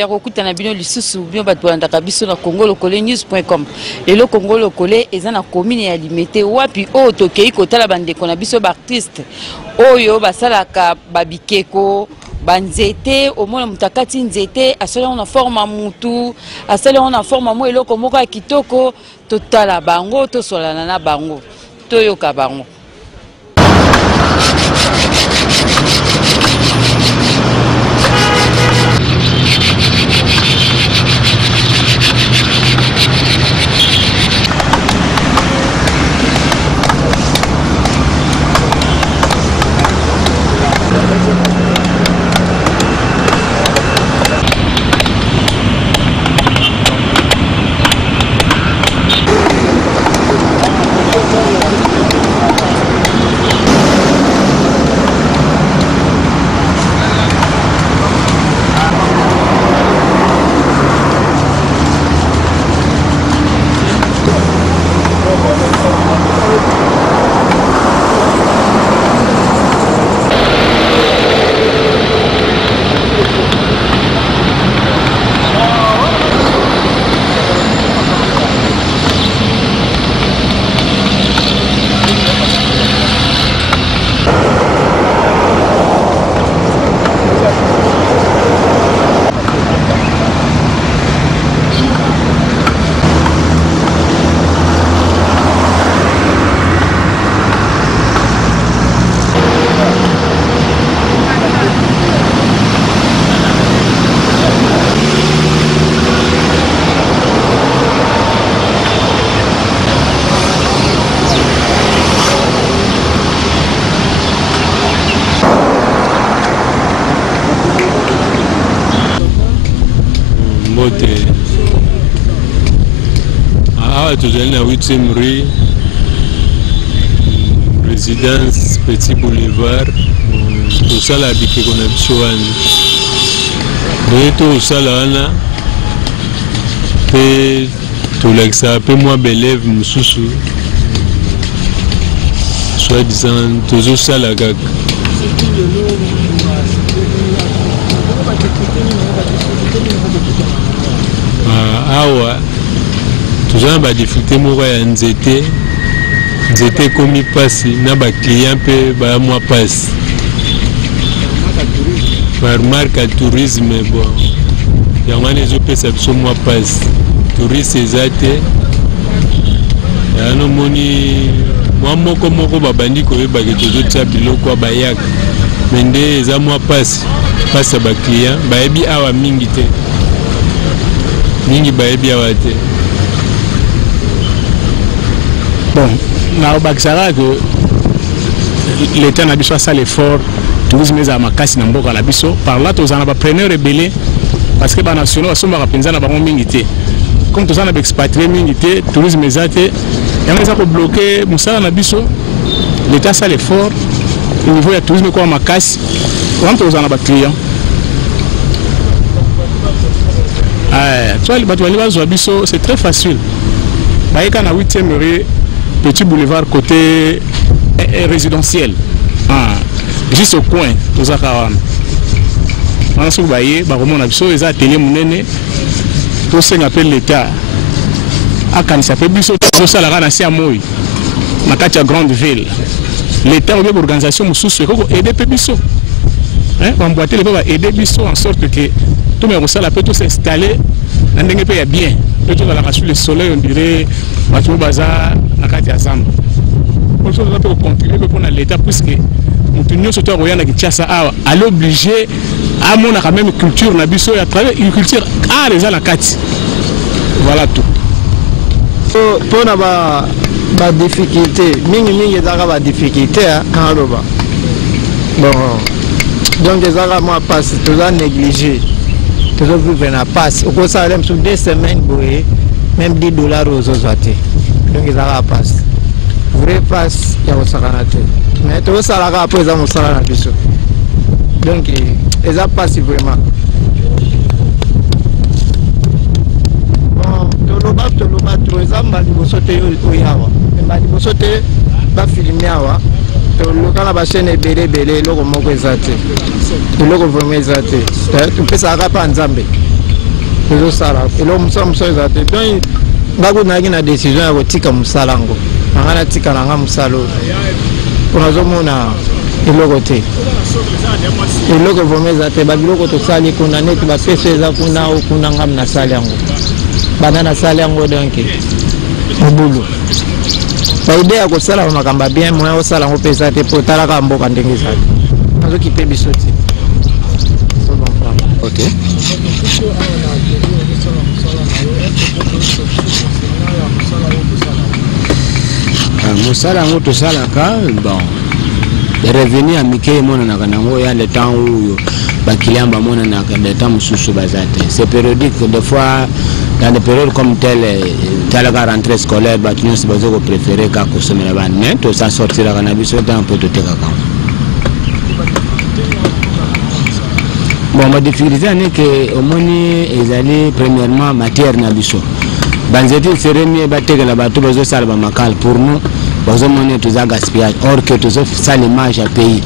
ya kokutana bino lisusu bino bato bandaka biso na congolocole-news.com. Lelo Congolocole eza na commune ya Limete wapi o tokei kotala bandeko na biso ba artiste oyo basalaka babikeko banzete omona mutakati nzete asala on forma mutu asala on forma mo eloko moko ya kitoko totala bango tosolana na bango toyoka bango. Toujours la 8e rue, résidence Petit Boulevard, tout ça la bique qu'on a besoin. Tout ça là, et tout ça un peu moins bélève Moussoussou, soit disant toujours ça la gag. Ah ouais. Toujours ba difficulté moko ya nzete komi pasi na ba client pe ba moi passe par marque tourisme bon ya ngane zo pesa biso moi passe touriste ezate ya no moni moi moko ba bandi ko ba ke tozo tsa biloko ba yak mende eza moi passe ba client ba ebi awa mingi te mingi ba ebi awa te. Bon, l'État n'a pas fait l'effort, tourisme est à ma casse n'a pas la biso. Par là, tous en a preneur rebellé parce que les nationaux sont à penser à mingité. Comme tous en a expatrié mingité, tourisme est athée. Il y a des bloqué, Moussa n'a biso. L'État fait l'effort. Au niveau du tourisme, quoi, ma casse, quand tous en a clients. C'est très facile. Quand on a 8e rue, Petit Boulevard côté résidentiel, juste au coin, tout ça. On a soubayé, on a vu les ateliers monnaie, tout ça appelle l'État. Quand il s'appelle Bissot, tout ça la rana c'est à moi. Ma carte grande ville. L'État ou l'organisation Moussous, il aider Bissot. On boite les va aider Bissot en sorte que tout le monde peut tout s'installer, on est bien. Tout sur le soleil, on dirait, Mathieu Baza, Nakati Azam. On peut contribuer pour l'État, puisque nous sommes tous les gens à l'obliger à mon même culture, à travers une culture à les Nakati. Voilà tout. Pour la difficulté, mingi des difficultés quand bon, donc des moi passe, tout ça négligé. Toujours vivre na passe. Au ça même sur 2 semaines, même $10 aux autres. Donc ils ont passe. Vrai passe, il y a au Saranate. Mais tout ça là après ils ont au Saranate. Donc ils ont passé vraiment. Bon, tout le bas, ils ont mal de sauter au Yawa. Mal de sauter, pas filmer Yawa. Le cas la chaîne est belé, le logo moko ezate. Le logo vraiment ezate. Tu peux ça pas en Zambie. toujours ça là et l'homme ça donc bako na une décision ya kotika musalango ngana tika na musalo pour azomona eloko te eloko vomeza te babiloko tosali kuna neti bapesa eza kuna okuna ngam na sali yango bana na sali yango donc mobulu baide ya kosala makambo bien moya osala yango pesa te po talaka mboka ndenge ezali azokipe biso te. Ok. Musala ngo tosala ka bon revenu à Mickey mona kanango ya le temps où bakiliamba mona na le temps mususu bazate c'est périodique des fois dans des périodes comme telle la rentrée scolaire batunion c'est bazo préféré ka consommer la bande mais tout ça sortira kana biso dans peu de teka ka bon ma difficulté est que au moins ils allaient premièrement matière na biso banzeti seremi bateka la bato bazo salba makal pour nous bazo monnaie tous à gaspillage or que tous ça l'image à pays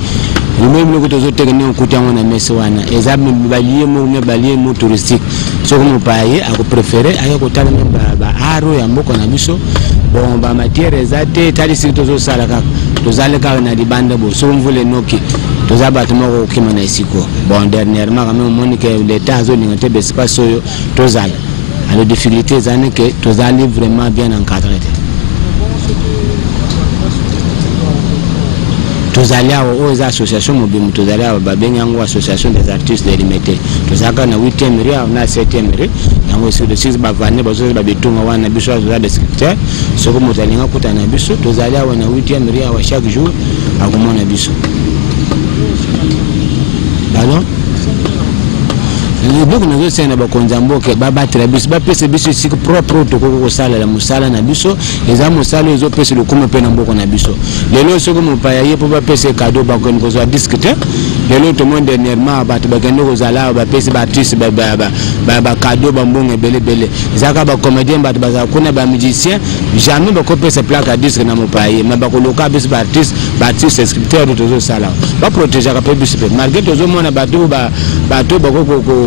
même le tous technique côté on a meswana exemple balier mo touristique so comme paye à préférer à côté ba aro ya mboko na biso bon ba matière ezate tali si tous sala ka tous aller ka na di bande bo so mvule noki tous abattu mo ko na isiko bon dernièrement quand même monique l'état zone ngate be espace yo tous aller à la difficulté zane que tous aller vraiment bien encadré. Tous allés aux associations mobiles, tous allés à l'association des artistes délimités. Tous allés à la 8e rue, à la 7e rue, à la 6e bavane, à la 8e des scripteurs, ce que nous allons écouter à Nabiso, tous allés à la 8e rue, à chaque jour, à la Nabiso. Pardon? Beaucoup de gens qui ont été battus, ils ont propre au salaire, la musala na biso, les amis musala ils ont payé le comme peine en beaucoup na biso. Les lois sont comme payer pour pas payer cadeau, bah qu'on soit discuter. Les lois tout le monde dernièrement battu, bah qu'on nous allait, bah payer artiste, bah cadeau, bah bon et belé belé. Zaka bah comédien, bah qu'on a bah musicien, jamais bah qu'on paye ses plaques à disque na mon payer, mais bah qu'on local bah artiste, scripteur de tout ça là. Bah protéger la paix biso. Malgré tout le monde a battu, bah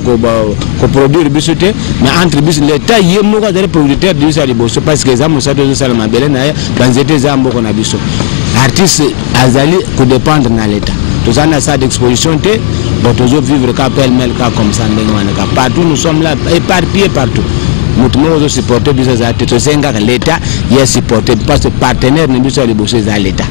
ko produire bisoté mais entre bis l'état yemo ko dare producteur du ça liboso parce que za musa do ça ma bele na banzete za mboko na biso artiste azali ko dépendre na l'état tous en ça d'exposition té bon toujours vivre ka pel mel ka comme ça ndengwana ka partout nous sommes là éparpillés partout mutu mo zo supporter biso za té senga l'état y supporter parce que partenaire ne biso liboso za l'état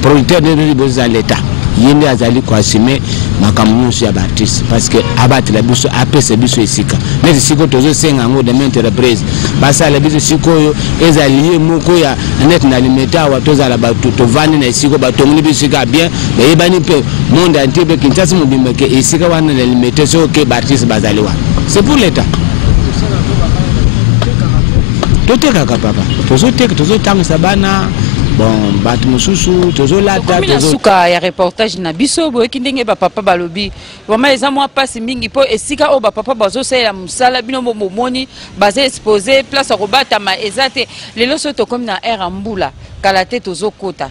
producteur de liboso za l'état yende azali ko assumer makamunu ya artiste parce que abattre la biso apese biso esika mais siko tozo senga ngo de entreprise basa la biso siko yo ezali moko ya net na limeta wa toza la bato to vani na siko batongni biso ka bien be bani pe monde entier be kinchasi mobimbe ke esika wana na limeta so ke artiste bazali wa c'est pour l'état toteka ka papa tozo tanga sabana. Bon, batu mususu, tozo lata, tozo suka ya reportage na biso boye kindenge ba papa balobi. Vraiment eza moi passe mingi po esika o ba papa bazo sala musala bino momoni basé exposé place à robata ma ezate lelo soto comme na air ambula kala te tozo kota.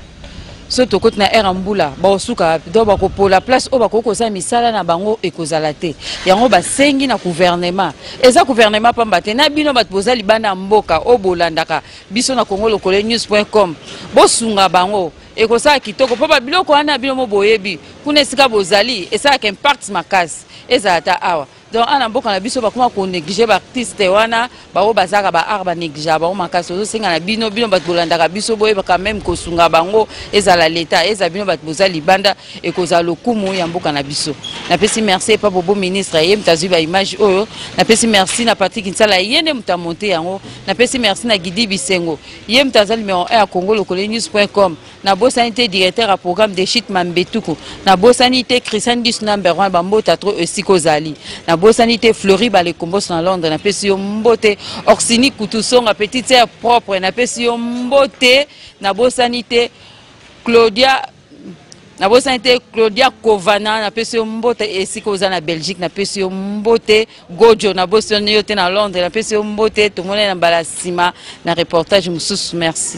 Soto kota na air ambula ba suka do ba ko pola place o ba ko kosa misala na bango ekozala te. Yango ba sengi na gouvernement. Eza gouvernement pamba te na bino bat boza libana mboka o bolandaka biso na congolocolenews.com. Bosunga bango ekosa kitoko po ba biloko wana bino mo boyebi kuna esika bozali esa ka impact makasi eza ata awa donc ana mboka na biso bakoma ko négliger ba artiste wana ba o bazaka ba art ba négliger ba o makasi ozo senga na bino bat bolandaka biso boyeba quand même ko sunga bango eza la l'état eza bino bat bozali banda ekoza lokumu ya mboka na biso na pesi merci pa bobo ministre ye mtazu ba image oyo na pesi merci na Patrick Nsala yene mtamonte yango na pesi merci na Gidi Bisengo ye mtazali numéro 1 à congolocolenews.com na bosanité directeur à programme de Chit Mambetuku na bosanité Christian Dis number 1 bambota tro esikozali na bosanité Fleury balé kombos na Londres na pesi yo mbote Orsini Kutusonga petite sœur propre na pesi yo mbote na bosanité Claudia Kovana na pesi yo mbote esikoza na Belgique na pesi yo mbote Gojo na bosanité yo te na Londres na pesi yo mbote tomone na balasima na reportage mususu merci.